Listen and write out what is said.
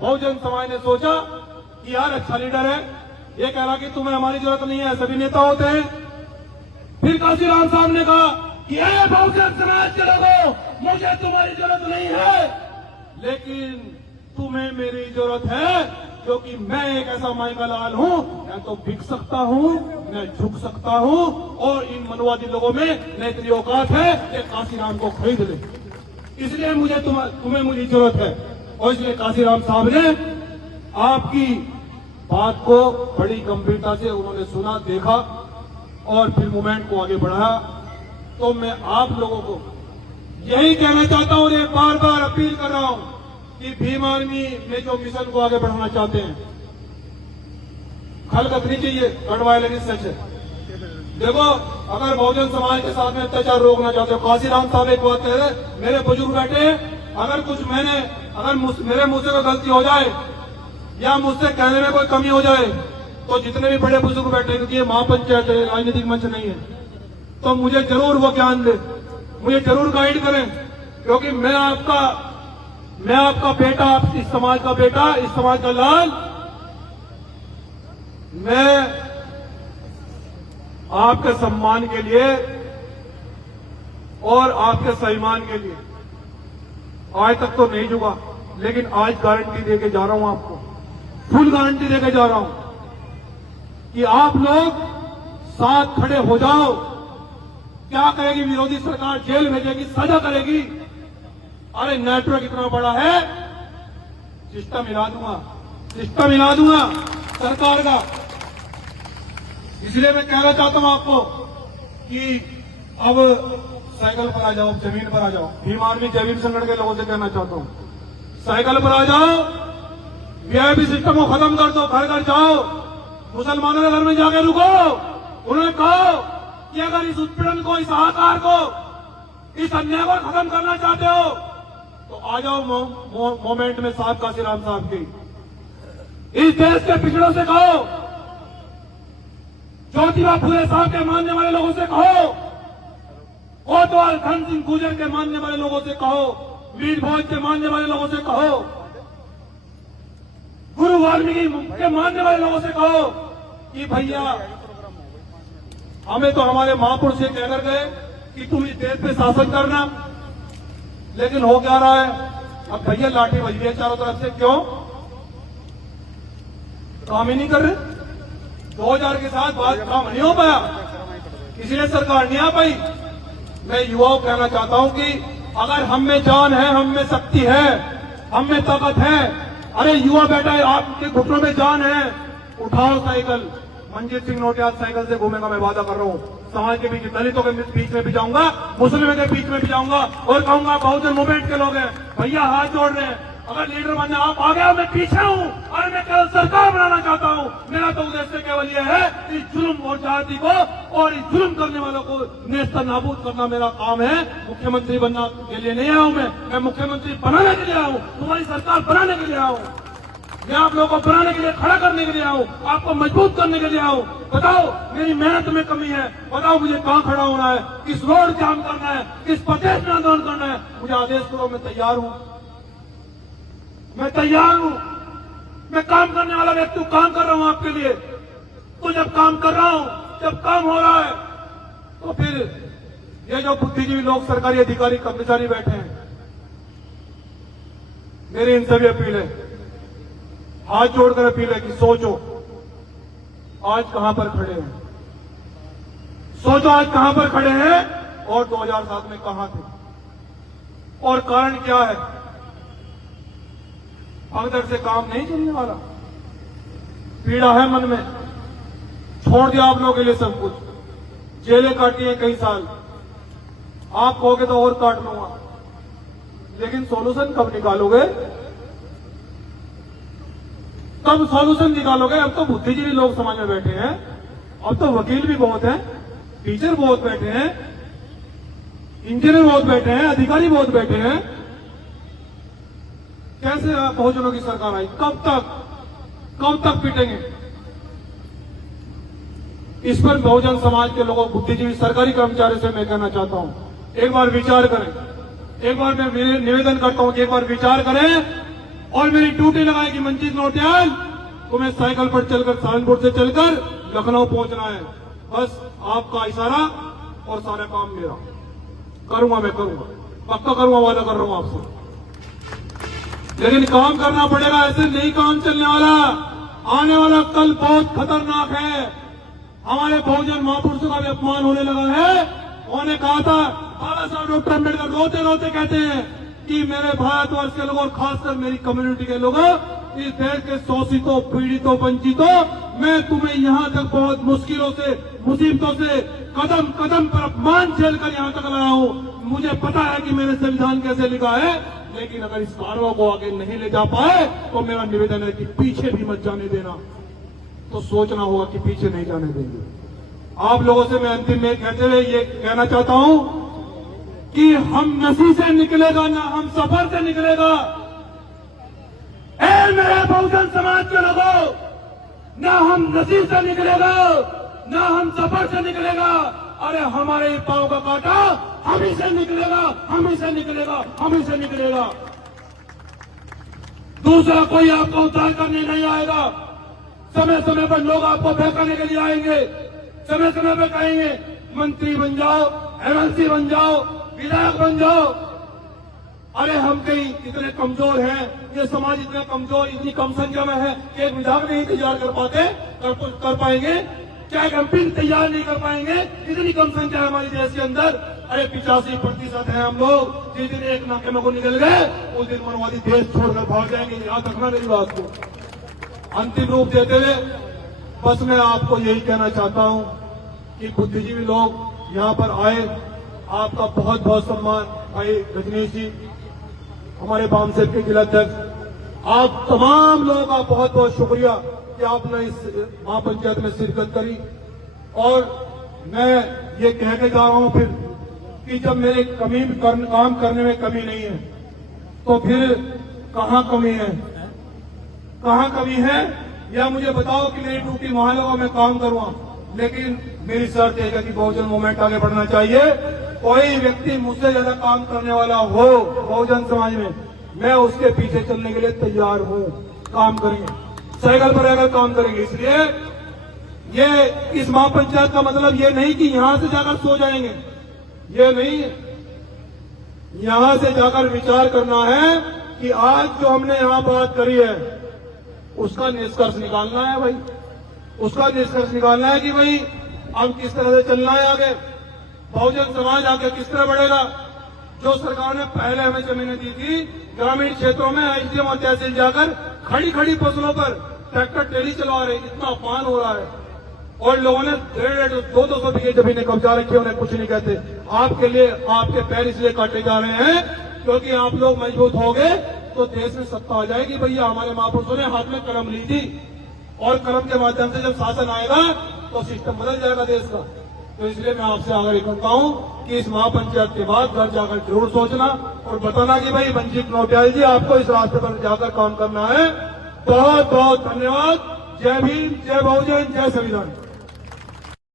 बहुजन समाज ने सोचा कि यार अच्छा लीडर है, ये कह रहा कि तुम्हें हमारी जरूरत नहीं है, सभी नेता होते हैं। फिर काशीराम साहब ने कहा कि अरे बहुजन समाज के लोगों, मुझे तुम्हारी जरूरत नहीं है, लेकिन तुम्हें मेरी जरूरत है, क्योंकि मैं एक ऐसा माइका लाल हूं, मैं तो बिक सकता हूं, मैं झुक सकता हूं, और इन मनवादी लोगों में न इतनी औकात है कि काशीराम को खरीद ले, इसलिए मुझे तुम्हें मुझे जरूरत है। और इसलिए काशीराम साहब ने आपकी बात को बड़ी गंभीरता से उन्होंने सुना, देखा और फिर मूवमेंट को आगे बढ़ाया। तो मैं आप लोगों को यही कहना चाहता हूं, ये बार बार अपील कर रहा हूं कि भीम आर्मी में जो मिशन को आगे बढ़ाना चाहते हैं, खलकत नहीं चाहिए, गढ़वाए लगी सच है। देखो, अगर बहुजन समाज के साथ में अत्याचार रोकना चाहते हो, काशीराम साहब एक बात कह रहे, मेरे बुजुर्ग बैठे, अगर मेरे मुंह से कोई गलती हो जाए या मुझसे कहने में कोई कमी हो जाए, तो जितने भी बड़े बुजुर्ग बैठे, क्योंकि ये महापंचायत है, राजनीतिक मंच नहीं है, तो मुझे जरूर वो ज्ञान दे, मुझे जरूर गाइड करें, क्योंकि मैं आपका बेटा, इस समाज का बेटा, इस समाज का लाल, मैं आपके सम्मान के लिए और आपके सम्मान के लिए आज तक तो नहीं झुका, लेकिन आज गारंटी देके जा रहा हूं, आपको फुल गारंटी देके जा रहा हूं कि आप लोग साथ खड़े हो जाओ। क्या करेगी विरोधी सरकार? जेल भेजेगी, सजा करेगी। अरे नेटवर्क इतना बड़ा है, सिस्टम हिला दूंगा सरकार का। इसलिए मैं कहना चाहता हूं आपको कि अब साइकिल पर आ जाओ, जमीन पर आ जाओ। भीम आर्मी जय भीम संगठन के लोगों से कहना चाहता हूं, साइकिल पर आ जाओ, वीआईपी सिस्टम को खत्म कर दो, घर घर जाओ, मुसलमानों के घर में जाकर रुको। उन्होंने कहा कि अगर इस उत्पीड़न को, इस हाहाकार को, इस अन्याय को खत्म करना चाहते हो तो आ जाओ मोमेंट में साहब, काशीराम साहब की। इस देश के पिछड़ों से कहो, ज्योतिबा फुले साहब के मानने वाले लोगों से कहो, कोतवाल धन सिंह गुर्जर के मानने वाले लोगों से कहो, वीर भोज के मानने वाले लोगों से कहो, गुरु वाल्मीकि के मानने वाले लोगों से कहो कि भैया, हमें तो हमारे महापुरुष से कहकर गए कि तुम इस देश पे शासन करना, लेकिन हो क्या रहा है? अब भैया लाठी बज रही है चारों तरफ से। क्यों? काम ही नहीं कर रहे। 2000 के साथ बात काम नहीं हो पाया, इसलिए सरकार नहीं आ पाई। मैं युवाओं को कहना चाहता हूं कि अगर हम में जान है, हम में शक्ति है, हम में ताकत है, अरे युवा बेटा, आपके घुटनों में जान है, उठाओ साइकिल। मंजीत सिंह नोटियाल साइकिल से घूमेगा, मैं वादा कर रहा हूं। समाज के बीच, दलितों के बीच में भी जाऊंगा, मुस्लिमों के बीच में भी जाऊंगा और कहूंगा बहुजन मूवमेंट के लोग हैं, भैया हाथ जोड़ रहे हैं, अगर लीडर बनने आप आ गए, मैं पीछे हूं और मैं केवल सरकार बनाना चाहता हूं। मेरा तो उद्देश्य केवल यह है, इस जुल्म और जाति को और इस जुल्म करने वालों को नेस्त नाबूद करना मेरा काम है। मुख्यमंत्री बनने के लिए नहीं आया हूं, मैं मुख्यमंत्री बनाने के लिए आया हूं, तुम्हारी सरकार बनाने के लिए आया हूं, मैं आप लोगों को बनाने के लिए, खड़ा करने के लिए आऊं, आपको मजबूत करने के लिए आऊं। बताओ मेरी मेहनत में कमी है, बताओ मुझे कहां खड़ा होना है, किस रोड जाम करना है, किस प्रदेश में आंदोलन करना है, मुझे आदेश करो, मैं तैयार हूं, मैं तैयार हूं। मैं काम करने वाला व्यक्ति काम कर रहा हूं आपके लिए। तो जब काम कर रहा हूं, जब काम हो रहा है, तो फिर ये जो बुद्धिजीवी लोग, सरकारी अधिकारी, कर्मचारी बैठे हैं, मेरी इनसे भी अपील है, हाथ जोड़कर अपील है कि सोचो आज कहां पर खड़े हैं, सोचो आज कहां पर खड़े हैं और 2007 में कहां थे और कारण क्या है। भगदड़ से काम नहीं चलने वाला, पीड़ा है मन में, छोड़ दिया आप लोगों के लिए सब कुछ, जेलें काटी हैं कई साल, आप कहोगे तो और काट लूंगा, लेकिन सॉल्यूशन कब निकालोगे? तब सॉल्यूशन निकालोगे। अब तो बुद्धिजीवी लोग समाज में बैठे हैं, अब तो वकील भी बहुत हैं, टीचर बहुत बैठे हैं, इंजीनियर बहुत बैठे हैं, अधिकारी बहुत बैठे हैं। कैसे बहुजनों की सरकार आई? कब तक पिटेंगे? इस पर बहुजन समाज के लोगों, बुद्धिजीवी, सरकारी कर्मचारियों से मैं कहना चाहता हूं, एक बार विचार करें, एक बार मैं निवेदन करता हूं कि एक बार विचार करें और मेरी ड्यूटी लगाएगी मंजीत नौटियाल, तुम्हें साइकिल पर चलकर सहारनपुर से चलकर लखनऊ पहुंचना है। बस आपका इशारा और सारा काम मेरा। करूंगा, मैं करूंगा, पक्का करूंगा, वादा कर रहा हूं आपसे। लेकिन काम करना पड़ेगा, ऐसे नहीं काम चलने वाला। आने वाला कल बहुत खतरनाक है। हमारे बहुजन महापुरुषों का भी अपमान होने लगा है। उन्होंने कहा था, बाबा साहब डॉक्टर अम्बेडकर रोते रोते कहते हैं कि मेरे भारतवर्ष के लोगों और खासकर मेरी कम्युनिटी के लोगों, इस देश के शोषितों, पीड़ितों, वंचितों, मैं तुम्हें यहां तक बहुत मुश्किलों से, मुसीबतों से कदम कदम पर अपमान झेलकर यहां तक लाया हूं। मुझे पता है कि मैंने संविधान कैसे लिखा है, लेकिन अगर इस कार्रवाई को आगे नहीं ले जा पाए तो मेरा निवेदन है कि पीछे भी मत जाने देना। तो सोचना होगा कि पीछे नहीं जाने देंगे। आप लोगों से मैं अंतिम में कहते हुए ये कहना चाहता हूं कि हम नसी से निकलेगा ना हम सफर से निकलेगा। ए मेरे बहुजन समाज के लोगों, ना हम नसी से निकलेगा ना हम सफर से निकलेगा। अरे हमारे पांव का कांटा हम ही से निकलेगा, हम ही से निकलेगा, हम ही से निकलेगा। दूसरा कोई आपको उद्धार करने नहीं आएगा। समय समय पर लोग आपको फेंकाने के लिए आएंगे, समय समय पर कहेंगे मंत्री बन जाओ, एमएलसी बन जाओ, विधायक बन जाओ। अरे हम कहीं इतने कमजोर हैं, ये समाज इतना कमजोर, इतनी कम संख्या में है कि एक विधायक नहीं तैयार कर पाएंगे, क्या एक एमपी तैयार नहीं कर पाएंगे, इतनी कम संख्या है हमारे देश के अंदर। अरे 85% है हम लोग। जिस दिन एक नाके में को निकल गए उस दिन मनवादी देश छोड़कर भाग जाएंगे। याद रखना मेरी बात को। अंतिम रूप देते हुए बस मैं आपको यही कहना चाहता हूं कि बुद्धिजीवी लोग यहां पर आए, आपका बहुत बहुत सम्मान। भाई रजनीश जी, हमारे वामसेब के जिलाध्यक्ष, आप तमाम लोगों का बहुत बहुत शुक्रिया कि आपने इस महापंचायत में शिरकत करी। और मैं ये कह के जा रहा हूं फिर कि जब मेरे काम करने में कमी नहीं है तो फिर कहां कमी है, कहां कमी है, या मुझे बताओ कि मेरी ड्यूटी वहां लगा, मैं काम करूंगा। लेकिन मेरी शर्त है कि बहुजन मूवमेंट आगे बढ़ना चाहिए। कोई व्यक्ति मुझसे ज्यादा काम करने वाला हो बहुजन समाज में, मैं उसके पीछे चलने के लिए तैयार हूं। काम करेंगे, साइकिल पर रहकर काम करेंगे। इसलिए ये इस महापंचायत का मतलब ये नहीं कि यहां से जाकर सो जाएंगे, ये नहीं। यहां से जाकर विचार करना है कि आज जो हमने यहां बात करी है उसका निष्कर्ष निकालना है। भाई उसका निष्कर्ष निकालना है कि भाई अब किस तरह से चलना है आगे, बहुजन समाज आगे किस तरह बढ़ेगा। जो सरकार ने पहले हमें जमीनें दी थी, ग्रामीण क्षेत्रों में एसडीएम और तहसील जाकर खड़ी खड़ी फसलों पर ट्रैक्टर ट्रेली चलवा रहे, इतना अपमान हो रहा है। और लोगों ने 150-200 बीघे जमीनें कब्जा रखी, उन्हें कुछ नहीं कहते। आपके लिए आपके पैर इसलिए काटे जा रहे हैं क्योंकि आप लोग मजबूत हो गए तो देश में सत्ता आ जाएगी। भैया हमारे महापुरुषों ने हाथ में कलम ली थी और कलम के माध्यम से जब शासन आएगा तो सिस्टम बदल जाएगा देश का। तो इसलिए मैं आपसे आग्रह करता हूं कि इस महापंचायत के बाद घर जाकर जरूर सोचना और बताना कि भाई मंजीत नौटियाल जी आपको इस रास्ते पर जाकर काम करना है। बहुत बहुत धन्यवाद। जय भीम, जय बहुजन, जय संविधान।